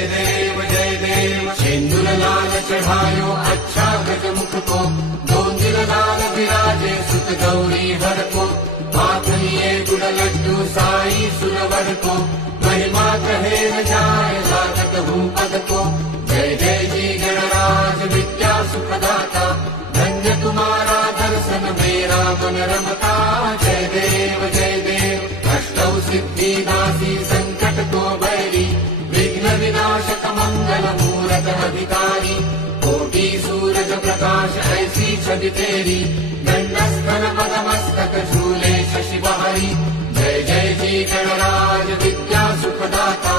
जय देव सिंदूर लाल चढ़ायो अच्छा गजमुख को दो दिल लाल विराजे सुत गौरी हर को हाथ लिए गुड़ लड्डू साई सुरवर को महिमा कहे न जाए लागत हूँ पद को जय जय जी गणराज विद्या सुखदाता धन्य तुम्हारा दर्शन मेरा मन रमता जय देव अष्टौ सिद्धि दासी संकट को बैरी विघ्न विनाशक मंगल मूरत अधिकारी कोटि सूरज प्रकाश ऐसी छवि तेरी दंडस्थल पदमस्तक झूले शशि बहारी जय जय जी गणराज विद्या सुखदाता